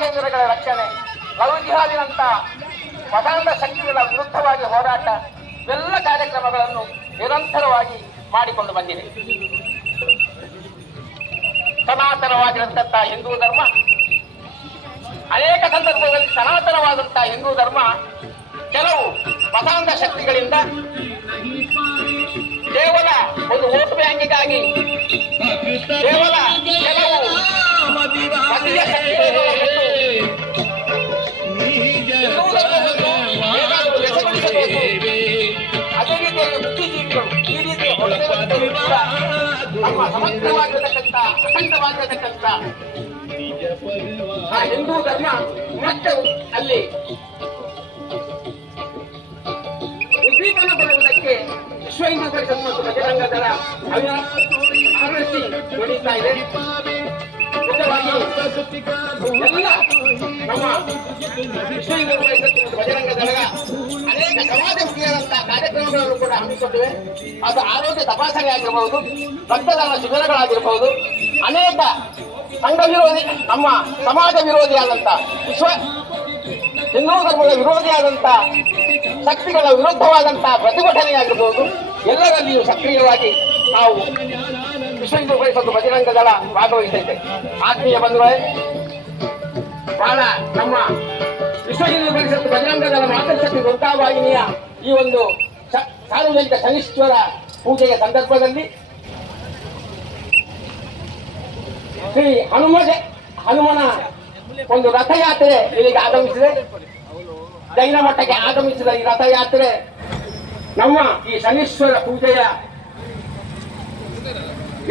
ಕೇಂದ್ರಗಳ ರಕ್ಷಣೆ, ಲಘು ಜಿಹಾದಿನಂತ ಮತಾಂಧ ಶಕ್ತಿಗಳ ವಿರುದ್ಧವಾಗಿ ಹೋರಾಟ ಇವೆಲ್ಲ ಕಾರ್ಯಕ್ರಮಗಳನ್ನು ನಿರಂತರವಾಗಿ ಮಾಡಿಕೊಂಡು ಬಂದಿದೆ. ಸನಾತನವಾಗಿರುವಂತಹ ಹಿಂದೂ ಧರ್ಮ ಅನೇಕ ಸಂದರ್ಭಗಳಲ್ಲಿ ಸನಾತನವಾದಂತಹ ಹಿಂದೂ ಧರ್ಮ ಕೆಲವು ಮತಾಂಧ ಶಕ್ತಿಗಳಿಂದ ಕೇವಲ ಒಂದು ವೋಟ್ ಬ್ಯಾಂಕಿಗಾಗಿ ಕೇವಲ ಕೆಲವು ಮತೀಯ ಶಕ್ತಿಗಳನ್ನು ಅದೇ ರೀತಿಯಲ್ಲಿ ಬುದ್ಧಿಜೀವಿಗಳು ಈ ರೀತಿ ನಮ್ಮ ಸಮಗ್ರವಾಗಿರತಕ್ಕಂಥ ಅಖಂಡವಾಗಿರತಕ್ಕಂಥ ಆ ಹಿಂದೂ ಧರ್ಮ ಮತ್ತೆ ಅಲ್ಲಿ ಉದ್ದೀಪನ ಬರುವುದಕ್ಕೆ ವಿಶ್ವ ಹಿಂದೂ ಪರಿಷತ್ ಮತ್ತು ಬಜರಂಗ ದಳ ಆವರಿಸಿ ನಡೀತಾ ಇದೆ. ಮುಖ್ಯವಾಗಿ ಎಲ್ಲ ನಮ್ಮ ವಿಶ್ವ ಹಿಂದೂ ಪರಿಷತ್ ಮತ್ತು ಬಜರಂಗ ದಳ ಅನೇಕ ಸಮಾಜಮುಖಿಯಾದಂತಹ ಕಾರ್ಯಕ್ರಮಗಳನ್ನು ಕೂಡ ಹಮ್ಮಿಕೊಂಡಿವೆ. ಅದು ಆರೋಗ್ಯ ತಪಾಸಣೆ ಆಗಿರಬಹುದು, ರಕ್ತದಾನ ಶಿಬಿರಗಳಾಗಿರಬಹುದು, ಅನೇಕ ಸಂಘ ವಿರೋಧಿ ನಮ್ಮ ಸಮಾಜ ವಿರೋಧಿಯಾದಂಥ ವಿಶ್ವ ಹಿಂದೂ ಧರ್ಮದ ವಿರೋಧಿಯಾದಂಥ ಶಕ್ತಿಗಳ ವಿರುದ್ಧವಾದಂತಹ ಪ್ರತಿಭಟನೆಯಾಗಿರಬಹುದು, ಎಲ್ಲರಲ್ಲಿಯೂ ಸಕ್ರಿಯವಾಗಿ ನಾವು ವಿಶ್ವ ಹಿಂದೂ ಪರಿಷತ್ ಬಜರಂಗ ದಳ ಭಾಗವಹಿಸೈತೆ. ಆತ್ಮೀಯ ಬಂಧುಗಳೇ, ಬಹಳ ನಮ್ಮ ವಿಶ್ವ ಹಿಂದೂ ಪರಿಷತ್ ಬಜರಂಗ ದಳ ಮಾತೃಶಕ್ತಿ ದುರ್ಗಾವಾಹಿನಿಯ ಈ ಒಂದು ಸಾರ್ವಜನಿಕ ಶನೀಶ್ವರ ಪೂಜೆಯ ಸಂದರ್ಭದಲ್ಲಿ ಶ್ರೀ ಹನುಮನ ಒಂದು ರಥಯಾತ್ರೆ ಇಲ್ಲಿಗೆ ಆಗಮಿಸಿದೆ. ಜೈನ ಮಠಕ್ಕೆ ಆಗಮಿಸಿದ ಈ ರಥಯಾತ್ರೆ ನಮ್ಮ ಈ ಶನೀಶ್ವರ ಪೂಜೆಯ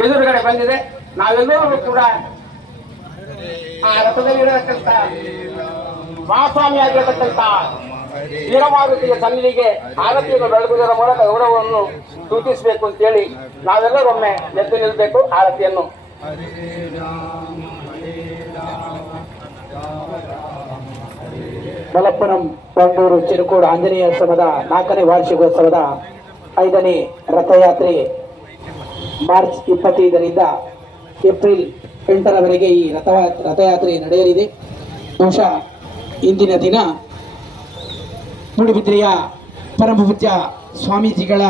ಎದುರುಗಡೆ ಬಂದಿದೆ. ನಾವೆಲ್ಲರೂ ಕೂಡ ಆ ರಥದಲ್ಲಿರತಕ್ಕಂಥ ಮಹಾಸ್ವಾಮಿ ಆಗಿರತಕ್ಕಂಥ ವೀರಮಾರುತಿಯ ಸನ್ನಿಧಿಗೆ ಆರತಿಯನ್ನು ಬೆಳಗುವುದರ ಮೂಲಕ ಗೌರವವನ್ನು ಸೂಚಿಸಬೇಕು ಅಂತೇಳಿ ನಾವೆಲ್ಲರೂ ಒಮ್ಮೆ ಎದ್ದು ನಿಲ್ಲಬೇಕು. ಆರತಿಯನ್ನು ಮಲಪ್ಪುರಂ ಬಂಡೂರು ಚಿರುಕೋಡು ಆಂಜನೇಯ ಉತ್ಸವದ 4ನೇ ವಾರ್ಷಿಕೋತ್ಸವದ 5ನೇ ರಥಯಾತ್ರೆ ಮಾರ್ಚ್ 25ರಿಂದ ಏಪ್ರಿಲ್ 8ರವರೆಗೆ ಈ ರಥಯಾತ್ರೆ ನಡೆಯಲಿದೆ. ಬಹುಶಃ ಇಂದಿನ ದಿನ ಮೂಡುಬಿದ್ರೆಯ ಪರಮಪೂಜ್ಯ ಸ್ವಾಮೀಜಿಗಳ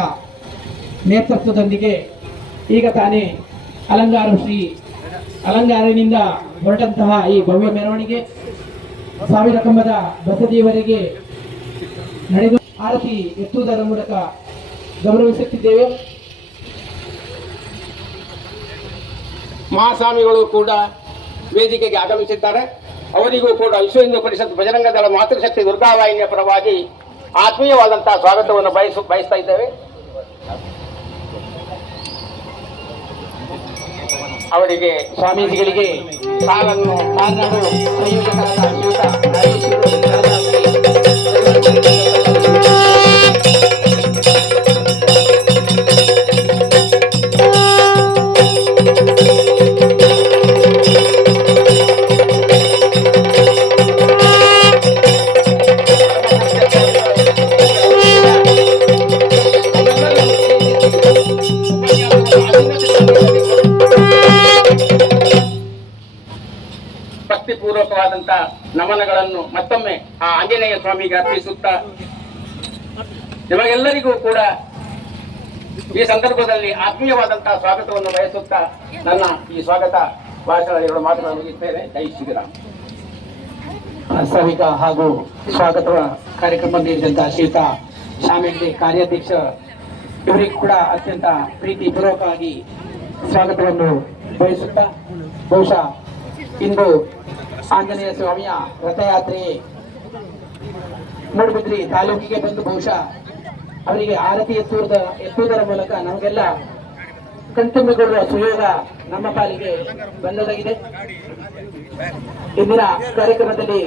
ನೇತೃತ್ವದೊಂದಿಗೆ ಈಗ ತಾನೇ ಅಲಂಗಾರನಿಂದ ಹೊರಟಂತಹ ಈ ಭವ್ಯ ಮೆರವಣಿಗೆ ಸಾವಿರ ಕಂಬದ ಬಸದಿಯವರೆಗೆ ನಡೆದು ಆರತಿ ಎತ್ತುವುದರ ಮೂಲಕ ಗೌರವಿಸುತ್ತಿದ್ದೇವೆ. ಮಹಾಸ್ವಾಮಿಗಳು ಕೂಡ ವೇದಿಕೆಗೆ ಆಗಮಿಸಿದ್ದಾರೆ. ಅವರಿಗೂ ಕೂಡ ವಿಶ್ವ ಹಿಂದೂ ಪರಿಷತ್ ಬಜರಂಗ ದಳ ಮಾತೃಶಕ್ತಿ ದುರ್ಗಾವಾಹಿನಿಯ ಪರವಾಗಿ ಆತ್ಮೀಯವಾದಂತಹ ಸ್ವಾಗತವನ್ನು ಬಯಸ್ತಾ ಇದ್ದೇವೆ. ಅವರಿಗೆ ಸ್ವಾಮೀಜಿಗಳಿಗೆ ಸಾಲನ್ನು ಕಾರ್ನಾಡು ಸಂಯೋಜಕರಾದ ಭಕ್ತಿಪೂರ್ವಕವಾದಂತ ನಮನಗಳನ್ನು ಮತ್ತೊಮ್ಮೆ ಆ ಆಂಜನೇಯ ಸ್ವಾಮಿಗೆ ಅರ್ಪಿಸುತ್ತಾ ನಿಮಗೆಲ್ಲರಿಗೂ ಕೂಡ ಈ ಸಂದರ್ಭದಲ್ಲಿ ಆತ್ಮೀಯವಾದಂತಹ ಸ್ವಾಗತವನ್ನು ಬಯಸುತ್ತಾ ನನ್ನ ಈ ಸ್ವಾಗತ ಭಾಷಣ 2 ಮಾತುಗಳನ್ನು ಮುಗಿಸ್ತೇನೆ. ಜೈ ಶ್ರೀರಾಮ್. ವಾಸ್ತವಿಕ ಹಾಗೂ ಸ್ವಾಗತ ಕಾರ್ಯಕ್ರಮ ನೀಡಿದಂತಹ ಶ್ರೀಯುತ ಶಾಮಿಲ್ ಕಾರ್ಯಾಧ್ಯಕ್ಷ ಇವರಿಗೂ ಕೂಡ ಅತ್ಯಂತ ಪ್ರೀತಿ ಪೂರ್ವಕವಾಗಿ ಸ್ವಾಗತವನ್ನು ಬಯಸುತ್ತಾ ಬಹುಶಃ ಇಂದು ಆಂಜನೇಯ ಸ್ವಾಮಿಯ ರಥಯಾತ್ರೆ ಮೂಡುಬಿದ್ರಿ ತಾಲೂಕಿಗೆ ಬಂದು ಬಹುಶಃ ಅವರಿಗೆ ಆರತಿ ಎತ್ತುವುದರ ಮೂಲಕ ನಮಗೆಲ್ಲ ಕಣ್ತುಂಬಿಕೊಳ್ಳುವ ಸುಯೋಗ ನಮ್ಮ ಪಾಲಿಗೆ ಬಂದದಾಗಿದೆ. ಇಂದಿನ ಕಾರ್ಯಕ್ರಮದಲ್ಲಿ